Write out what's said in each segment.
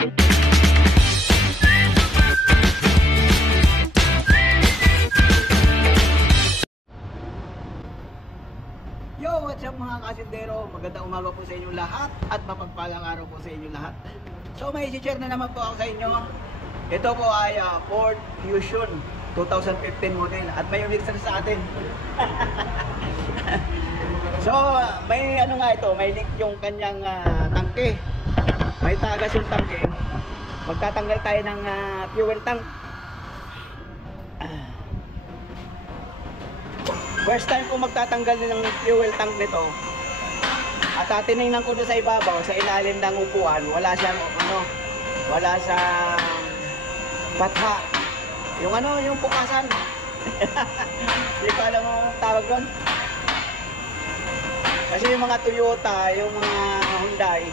Yo, what's up mga kasindero? Magandang umaga po sa inyo lahat at mapagpalang araw po sa inyo lahat. So may i-share na naman po ako sa inyo. Ito po ay Ford Fusion 2015 model at may umilis na sa atin. So may ano nga ito, may leak yung kanyang tangke. May tagas yung tangke. Magtatanggal tayo ng fuel tank. First time ko magtatanggal ng fuel tank nito. At tinignan ko doon sa ibabaw, sa ilalim ng upuan, wala siyang wala siyang patha. Yung yung bukasan. Hindi ko alam ang tawag doon. Kasi yung mga Toyota, yung mga Hyundai,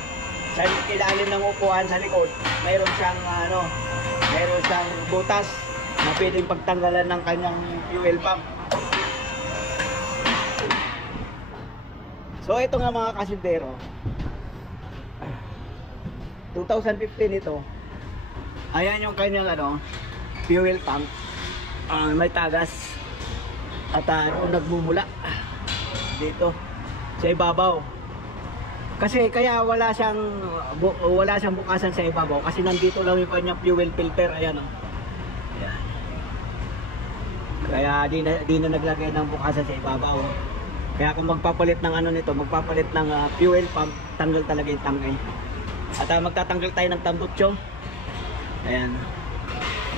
sa ilalim ng upuan sa likod, mayroon siyang mayroon siyang butas na pwedeng pagtanggalan ng kanyang fuel pump. So ito nga mga kasindero, 2015 ito. Ayan yung kanyang fuel pump. May tagas at nagmumula dito sa ibabaw. Kasi kaya wala siyang bukasan sa ibabaw kasi nandito lang yung kanyang fuel filter. Ayan Ayan. Kaya di na naglagay ng bukasan sa ibabaw. Kaya kung magpapalit ng nito, magpapalit ng fuel pump, tanggal talaga yung tangke. At magtatanggal tayo ng tambutso. Ayan.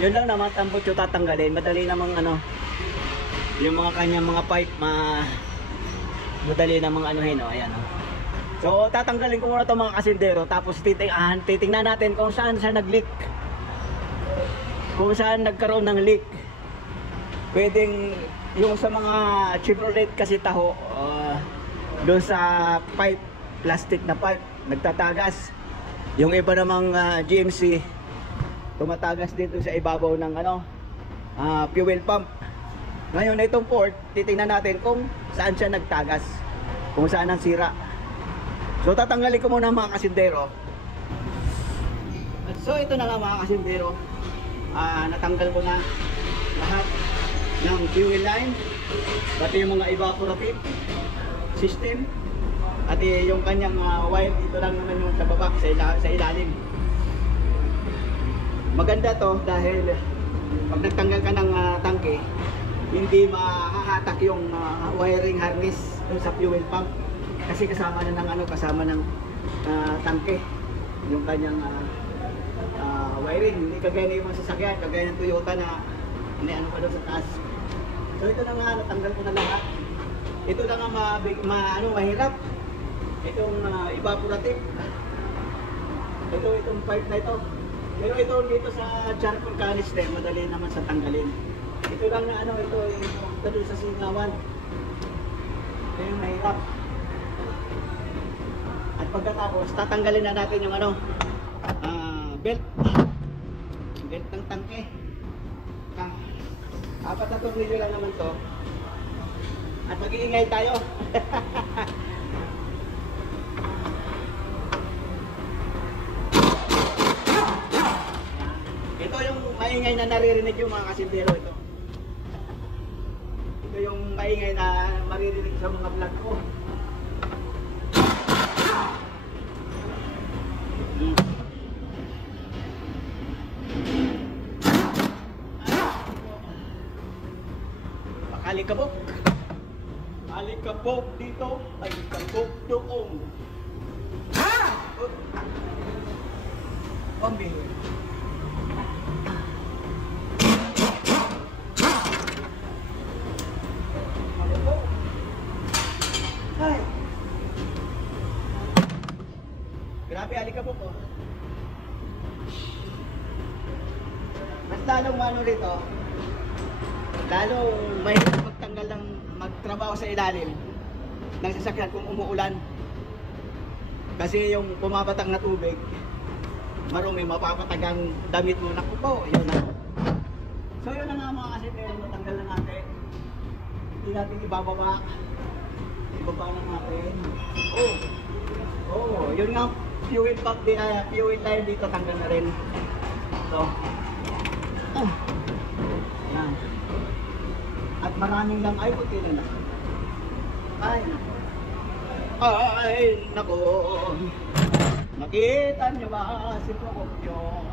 Yun lang naman, tambutso tatanggalin. Madali namang yung mga kanyang mga pipe, madali namang anuhin. Ayan. So tatanggalin ko muna itong mga kasindero. Tapos titingnan natin kung saan siya nag-leak. Kung saan nagkaroon ng leak. Pwedeng yung sa mga Chevrolet kasi taho, doon sa pipe, plastic na pipe, nagtatagas. Yung iba namang GMC, tumatagas dito sa ibabaw ng fuel pump. Ngayon itong Ford, titingnan natin kung saan siya nagtagas, kung saan ang sira. So tatanggalin ko muna mga kasindero. So ito na nga mga kasindero, natanggal ko na lahat ng fuel line, pati yung mga evaporative system, at yung kanyang wire dito lang naman yung sa baba, sa ilalim. Maganda to dahil pag nagtanggal ka ng tangke, hindi mahahatak yung wiring harness dun sa fuel pump kasi kasama na ng kasama ng tangke yung kanyang wiring. Hindi kagaya ng ibang sasakyan, kagaya ng Toyota na pa daw sa taas. So ito na nga, natanggal ko na lahat. Ito na nga mahirap. Itong evaporative. Itong pipe na ito. Pero ito dito sa charcoal canister, madali naman sa tanggalin. Ito lang na ito doon sa singawan. Ito yung mahirap. At pagkatapos, tatanggalin na natin yung belt. Belt ng tangke. Apat na tornilyo lang naman to. At mag-iingay tayo. Ito yung maingay na naririnig yung mga kasindero ito. Ito yung maingay na maririnig sa mga vlog ko. Alikabok. Alikabok dito, alikabok doon. Pambi. Ay. Grabe alikabok oh. Mas lalong rito. Lalong may magtanggal ng magtrabaho sa ilalim ng sasakyan kung umuulan. Kasi yung pumapatak na tubig, marumi, mapapatag ang damit mo. Naku po, yun na. So yun na nga mga kasindero, matanggal na natin. Hindi natin ibababa. Ibaba na natin. Oh, yun nga fuel pump din, fuel line dito tanggal na rin. So, ayan. At maraming lang ay puti na. Ay, nako. Nakita niyo ba si Procopio?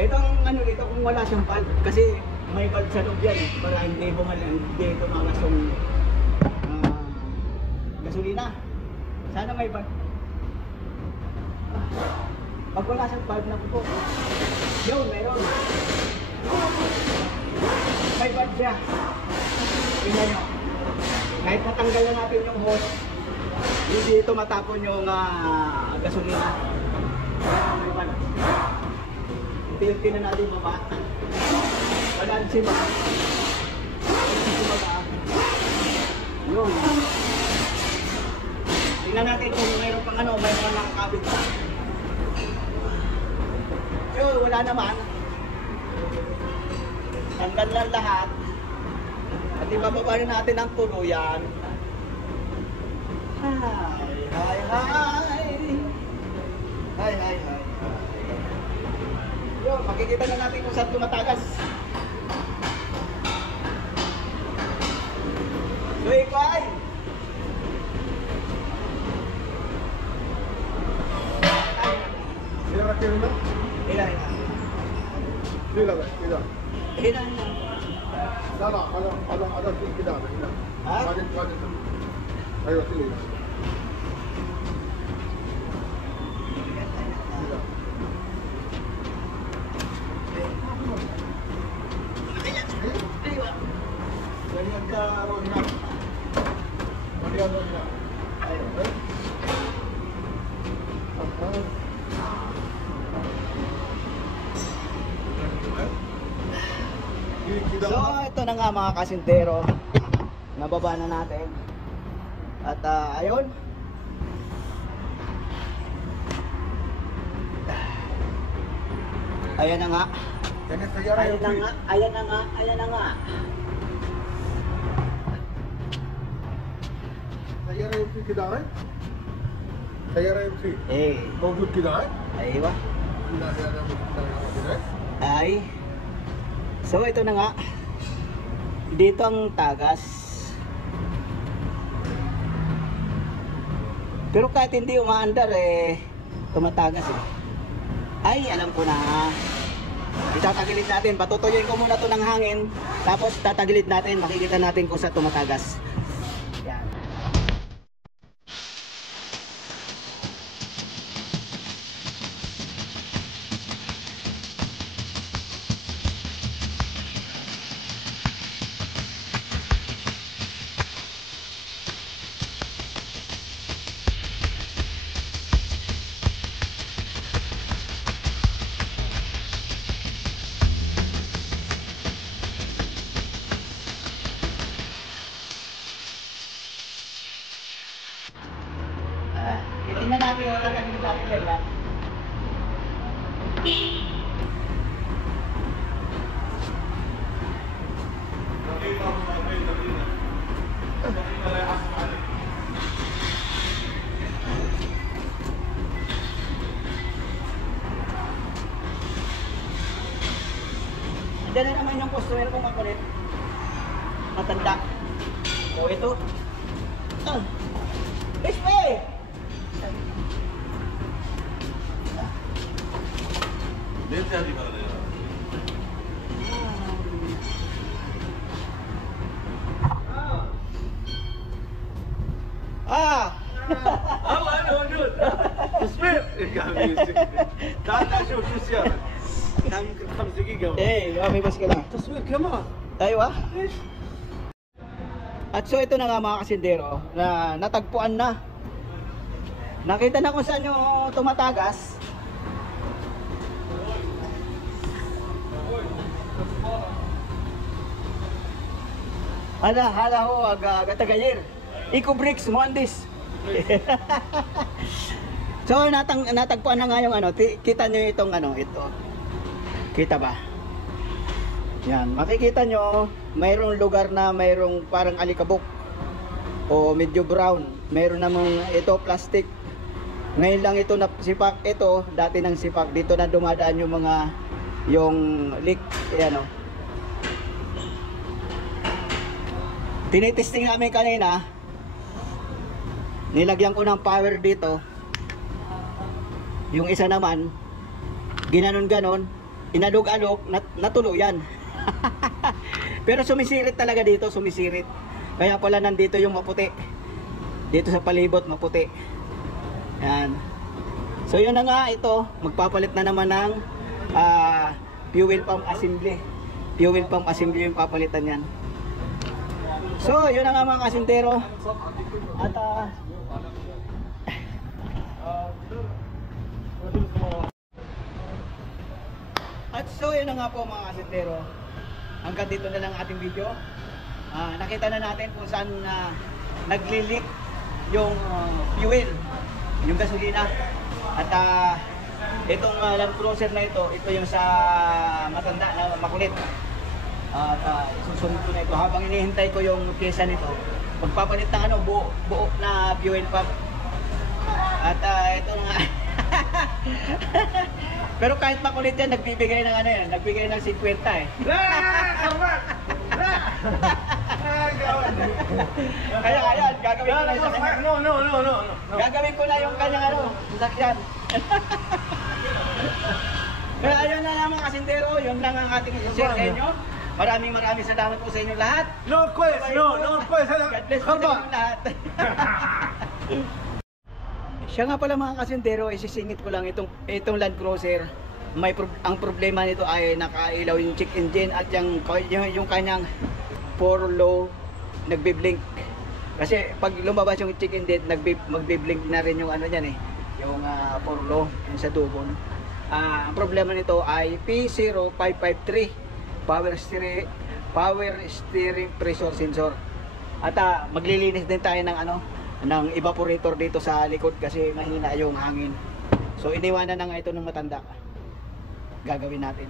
Itong ano dito kung wala siyang valve kasi may valve sa loob yan para hindi tumakas yung gasolina. Sana may valve. Pag wala siyang valve na po, yun, meron. May valve siya. Tingnan nyo. Kahit natanggal na natin yung hose, hindi ito matapon yung gasolina. May valve. Tiltin na natin baba. Balansin ba? Balansin ba? Yun. Tingnan natin kung mayroon pang mayroon pang nakakabit pa. Yun, wala naman. Tanggal lang lahat. At ibababa na natin ang tuluyan. Hi. Yun, makikita na natin kung saan tumatagas. Luy, kuhay! Ilan kilo na? Ilan. Lala, alam kita na ilan. Ha? Kadit. Ayo, sila. So ito na nga mga kasintero, nababa na natin at ayun, ayan na nga, ayan na nga. Sayara MC kita है? Sayara MC. मौजूद किधर है? Aywa. Sayara MC kita है? Ay. So ito na nga. Dito ang tagas. Pero kahit hindi umaandar tumatagas Ay, alam ko na. Itatagilid natin. Patutuyuin ko muna to ng hangin. Tapos tatagilid natin. Makikita natin kung saan tumatagas. Yan. Tingnan natin yung tatagilid natin yan. Diyan na naman yung customer kong makulit. Matanda. O ito. Ispe! Dente hadi bana ya. Allah ne موجود. تصوير. تعال اشوف شو السيارة. كان 5 دقيقة. may maskila. تصوير كمان. Aywa. At so ito na nga mga kasindero na natagpuan na. Nakita na kung saan yung tumatagas. Hala ho agad-agayir. Eco bricks mo andis. So natagpuan na nga yung kita niyo itong ito. Kita ba? Yan, makikita nyo, mayroong lugar na mayroong parang alikabok o medyo brown. Mayroon namang ito plastic. Ngayon lang ito na sipak. Ito, dati ng sipak. Dito na dumadaan yung leak. Ayan o. Tinitesting namin kanina. Nilagyan ko ng power dito. Yung isa naman, ginanon-ganon, inalog-alog, natulo yan. Pero sumisirit talaga dito, sumisirit. Kaya pala nandito yung maputi. Dito sa palibot maputi. Yan. So yun na nga, ito magpapalit na naman ng fuel pump assembly. Fuel pump assembly yung papalitan yan. So yun na nga mga kasintero. At so yun na nga po mga kasintero. Hanggang dito na lang ating video. Nakita na natin kung saan nagli-leak yung fuel, yung gasolina. At itong Land Cruiser na ito yung sa matanda na makulit. At susunod ko na ito habang inihintay ko yung pyesa nito. Magpapalit ng buo na fuel pump. At ito nga. Pero kahit makulit yan, nagbibigay ng nagbigay ng 50 eh. Kaya ayan, gagawin ko na sa kanya. No. Gagawin ko na yung kanyang sasakyan. Kaya ayun na lang mga kasintero, yun lang ang ating share sa inyo. Maraming salamat po sa inyo lahat. No question. God bless po sa inyo lahat. Siya nga pala mga kasintero, isisingit ko lang itong Land Cruiser. Ang problema nito ay nakailaw yung check engine at yung kanyang 4 low nagbi-blink. Kasi pag lumabas yung check engine, magbi-blink na rin yung niyan yung 4 low yung sa dubon. Ang problema nito ay P0553 power steering pressure sensor. At maglilinis din tayo ng evaporator dito sa likod kasi mahina yung hangin. So iniwanan na nga ito ng matanda. Gagawin natin.